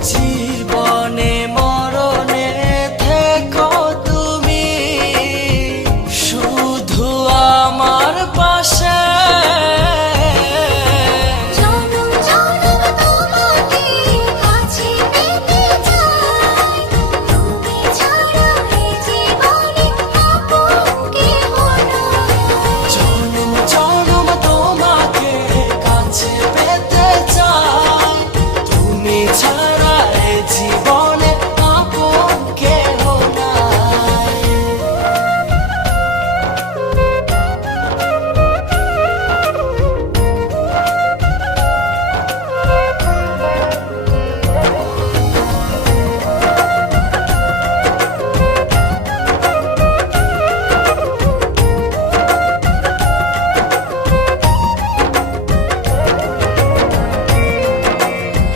起